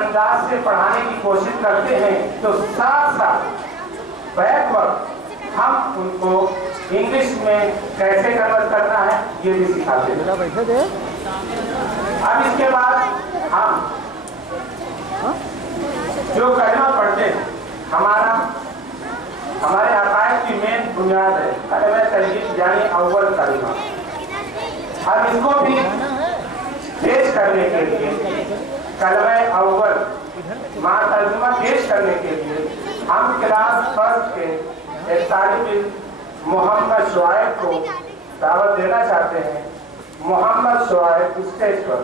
انداز سے پڑھانے کی کوشش کرتے ہیں تو ساتھ ساتھ بیک وقت ہم ان کو انگلش میں کیسے کنورٹ کرنا ہے یہ بھی سکھاتے ہیں۔ اب اس کے بعد ہم جو کلمہ پڑھتے ہیں ہمارے عقائد کی مین بنیاد ہے کلمہ توحید یعنی اول کلمہ۔ اب اس کو بھی پیش کرنے کے لیے کلمہ اول مع ترجمہ پیش کرنے کے لیے ہم کلاس فرسٹ کے ایک طالب علم محمد شعیب کو دعوت دینا چاہتے ہیں۔ محمد شعیب اسٹیج پر۔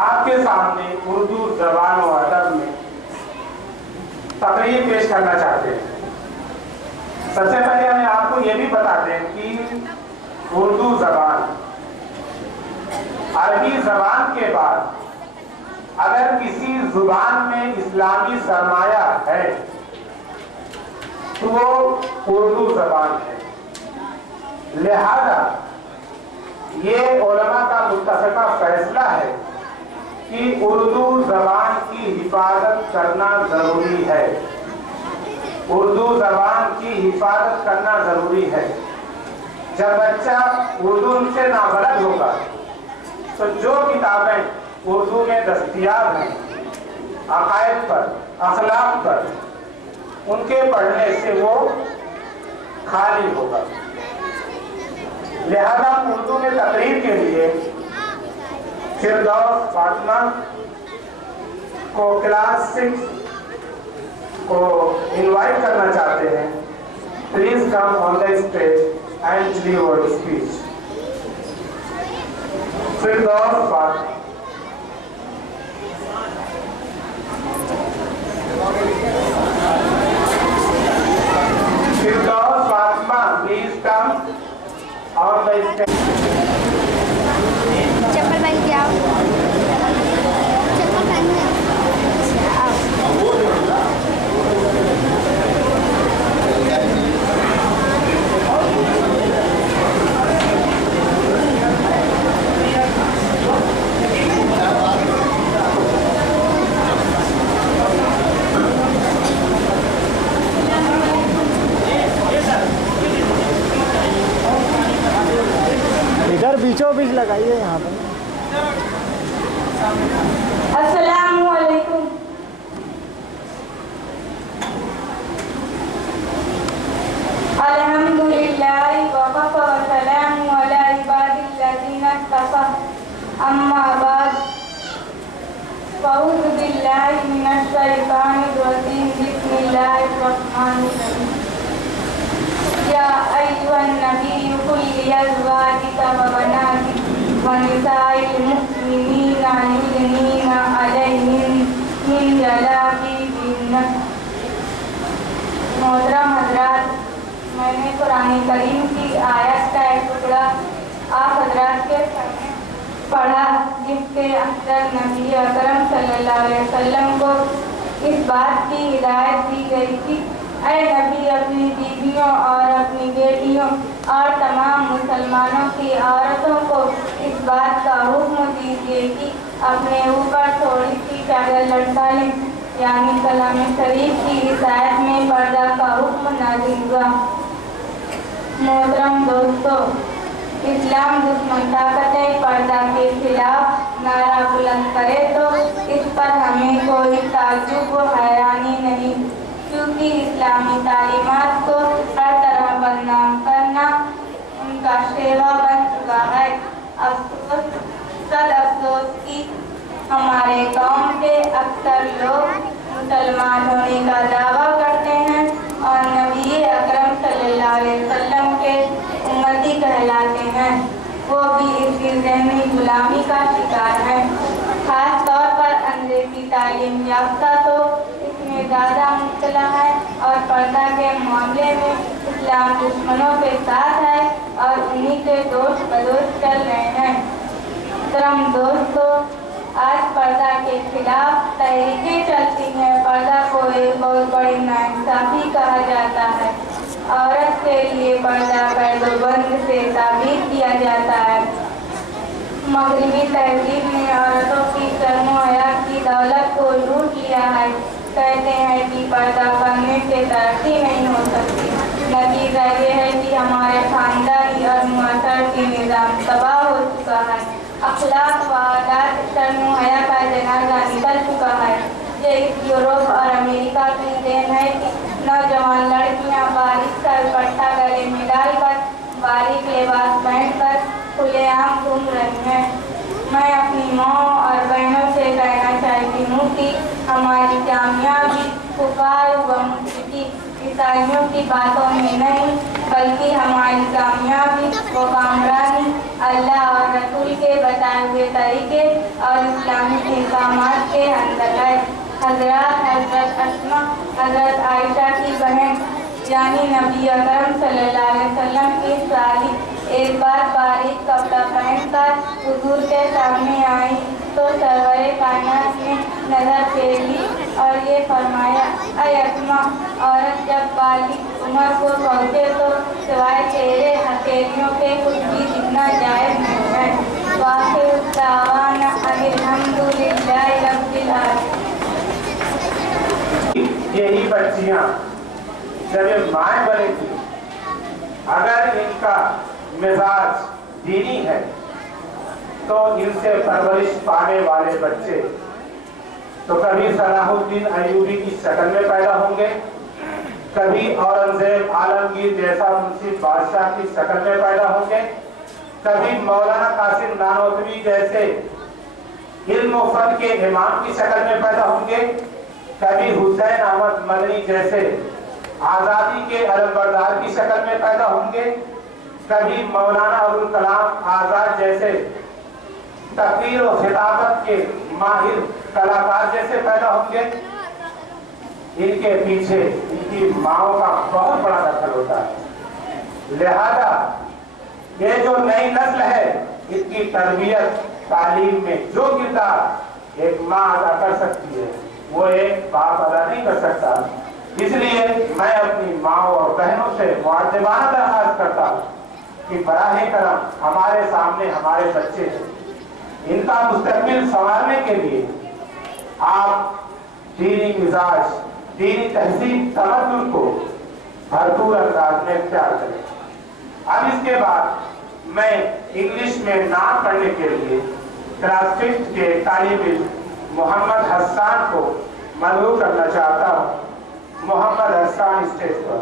آپ کے سامنے اردو زبان و ادب میں تقریر پیش کرنا چاہتے ہیں۔ سب سے پہلے ہمیں آپ کو یہ بھی بتا دیں کہ اردو زبان عربی زبان کے بعد اگر کسی زبان میں اسلامی سرمایہ ہے تو وہ اردو زبان ہے۔ لہذا یہ علماء کا متفقہ فیصلہ ہے کہ اردو زبان کی حفاظت کرنا ضروری ہے۔ اردو زبان کی حفاظت کرنا ضروری ہے۔ جب بچہ اردو سے نابلد ہوگا تو جو کتابیں اردو میں دستیاب ہیں عقائد پر، اخلاق پر، ان کے پڑھنے سے وہ خالی ہوگا۔ لہذا اردو میں تقریر کے لیے فردوس فاطمہ کو کلاس 6 کو انوائٹ کرنا چاہتے ہیں۔ Please come on the stage and deliver your speech. Firdous Fatima. Firdous Fatima please come on the stage. چپل پہن کے آؤ۔ چپل پہن کے ادھر بیچوں بیچ لگائیے یہاں پہ۔ السلام علیکم۔ الحمدللہ وقف وسلام علی عباد الذین اصطفى اما بعد فاعوذ باللہ من الشیطان الرجیم بسم اللہ الرحمن الرحیم۔ یا ایھا النبی قل لازواجک وبناتک ونساء المؤمنین یدنین علیہن من جلابیبہن۔ محترم حضرات، میں نے قرآن کریم کی آیت کا ایک ٹکڑا آپ حضرات کے سامنے پڑھا جس کے اندر نبی اکرم صلی اللہ علیہ وسلم کو اس بات کی ہدایت دی گئی تھی، اے نبی اپنی بیویوں اور اپنی بیٹیوں اور تمام مسلمانوں کی عورتوں کو اس بات کا حکم دیجیے کہ اپنے اوپر تھوڑی سی چادر لٹکا لیں، یعنی کلام شریف کی عیسائیت میں پردہ کا حکم نازل ہوا۔ محترم دوستو، اسلام دشمن طاقتیں پردہ کے خلاف نعرہ بلند کرے تو اس پر ہمیں کوئی تعجب و حیرانی نہیں، کیونکہ اسلامی تعلیمات کو ہر طرح بدنام کرنا ان کا شیوا بن چکا ہے۔ افسوس کہ ہمارے قوم کے اکثر لوگ مسلمان ہونے کا دعویٰ کرتے ہیں اور نبی اکرم صلی اللہ علیہ وسلم کے امتی کہلاتے ہیں، وہ بھی اس کی ذہنی غلامی کا شکار ہیں۔ خاص طور پر انگریزی تعلیم یافتہ تو اس میں زیادہ مبتلا ہے اور پردہ کے معاملے میں اسلام دشمنوں کے ساتھ ہے اور انہی سے دوست بدوست چل رہے ہیں۔ محترم دوستو، آج پردہ کے خلاف تحریکیں چلتی ہیں۔ پردہ کو ایک بہت بڑی ناانصافی کہا جاتا ہے۔ عورت کے لیے پردہ قید و بند سے تعبیر کیا جاتا ہے۔ مغربی تہذیب نے عورتوں کی شرم و حیا کی دولت کو لوٹ لیا ہے۔ کہتے ہیں کہ پردہ کرنے سے ترقی نہیں ہو سکتی۔ نتیجہ یہ ہے کہ ہمارے خاندانی اور معاشرتی نظام تباہ ہو چکا ہے۔ اخلاق و عادات شرم و حیا کا جنازہ نکل چکا ہے۔ یہ یورپ اور امریکہ کی دین ہے کہ نوجوان لڑکیاں باریک سا دوپٹہ گلے میں ڈال کر باریک لباس پہن کر کھلے عام گھوم رہی ہیں۔ میں اپنی ماں اور بہنوں سے کہنا چاہتی ہوں کہ ہماری کامیابی کفار و مشرکی عیسائیوں کی باتوں میں نہیں، بلکہ ہماری کامیابی و کامرانی اللہ اور رسول کے بتائے ہوئے طریقے اور اسلامی احکامات کے اندر ہے۔ حضرت اسما حضرت عائشہ کی بہن یعنی نبی اکرم صلی اللہ علیہ وسلم کی سالی ایک بار باریک کپڑا پہن کر حضور کے سامنے آئی تو سرور کائنات نے نظر پھیر لی اور یہ فرمایا، اے اسما، عورت جب بالغ عمر کو پہنچے تو سوائے چہرے ہتھیلیوں کے کچھ بھی دکھنا جائز نہیں ہے۔ وآخر دعوانا ان الحمدللہ رب العالمین۔ یہی بچیاں جب یہ مائیں بنے گی، اگر ان کا مزاج دینی ہے تو ان سے پرورش پانے والے بچے تو کبھی صلاح الدین ایوبی کی شکل میں پیدا ہوں گے، کبھی اورنگزیب عالمگیر جیسا منصف بادشاہ کی شکل میں پیدا ہوں گے، کبھی مولانا قاسم نانوتوی جیسے علم و فن کے امام کی شکل میں پیدا ہوں گے، کبھی حسین احمد مدنی جیسے آزادی کے علمبردار کی شکل میں پیدا ہوں گے، کبھی مولانا ابوالکلام آزاد جیسے تقریر و خطابت کے ماہر کلاکار جیسے پیدا ہوں گے۔ ان کے پیچھے ان کی ماؤں کا بہت بڑا دخل ہوتا ہے۔ لہذا یہ جو نئی نسل ہے، اس کی تربیت تعلیم میں جو کردار ایک ماں ادا کر سکتی ہے وہ ایک باپ ادا نہیں کر سکتا۔ اس لیے میں اپنی ماؤں اور بہنوں سے مؤدبانہ درخواست کرتا ہوں کہ براہ کرم ہمارے سامنے ہمارے بچے ہیں، ان کا مستقبل سنوارنے کے لیے آپ دینی مزاج، دینی تہذیب، تمدن کو بھرپور انداز میں اختیار کریں۔ اب اس کے بعد میں انگلش میں نام پڑھنے کے لیے کلاس 5 کے طالب علم محمد حسان کو مدعو کرنا چاہتا ہوں۔ محمد حسان اسٹیج پر۔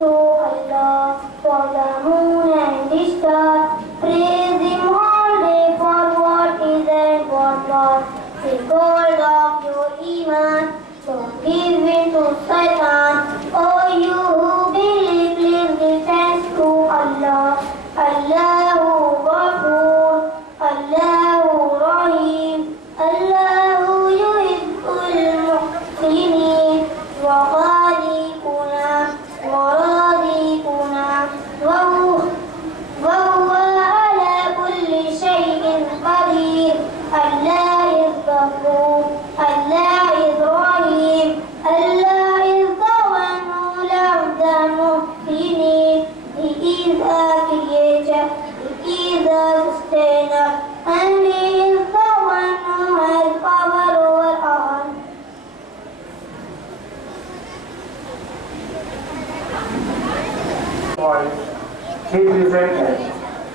So Allah for the moon and the stars, praise Him all day for what is and what not. Take hold of your iman, don't give in to Satan. Oh, you who believe, please give thanks to Allah. Allahu Ghafoor, Allahu Rahim, Allahu yuhibbul muhsinin, wa khaliquna wa razikuna wa huwa ala kulli shay'in qadir. Allah is the Ghafur. Allah is Rahim. Allah is the one who loves the muhsinin. He is a creator. He is a sustainer. And He is the one who has power over all. He presented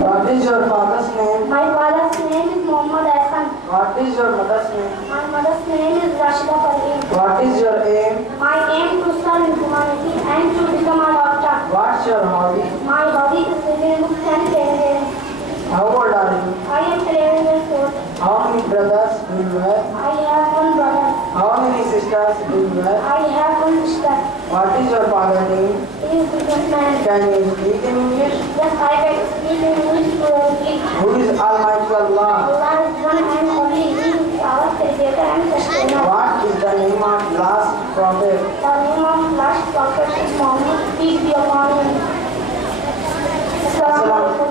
What is your father's name? My father's name is Mohammad Ahsan. What is your mother's name? My mother's name is Rashida Parveen. What is your aim? My aim to serve humanity and to become a doctor. What's your hobby? My hobby is reading books and playing games. How old are you? I am 11 years old. How many brothers do you have? I have one brother. How many sisters do you have? I have one sister. What is your father's name? He is businessman. Can you speak in English? Yes, I can speak English fluently. Who is Almighty Allah? Allah is one and only. He is our creator and sustainer. What is the name of last prophet? The name of last prophet is Muhammad. Peace be upon him. Assalamu alaikum.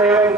7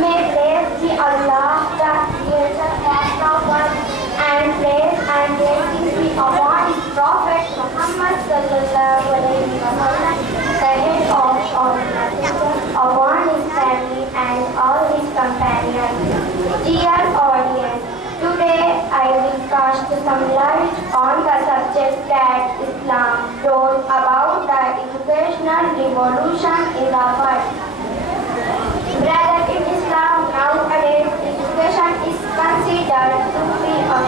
May praise be Allah, the Creator of the world, and praise and blessings be upon His Prophet Muhammad sallallahu alaihi wasallam, the head of all messengers, upon his family and all his companions. Dear audience, today I will cast some light on the subject that Islam brought about the educational revolution in the world. Brother, in Islam nowadays, education is considered to be a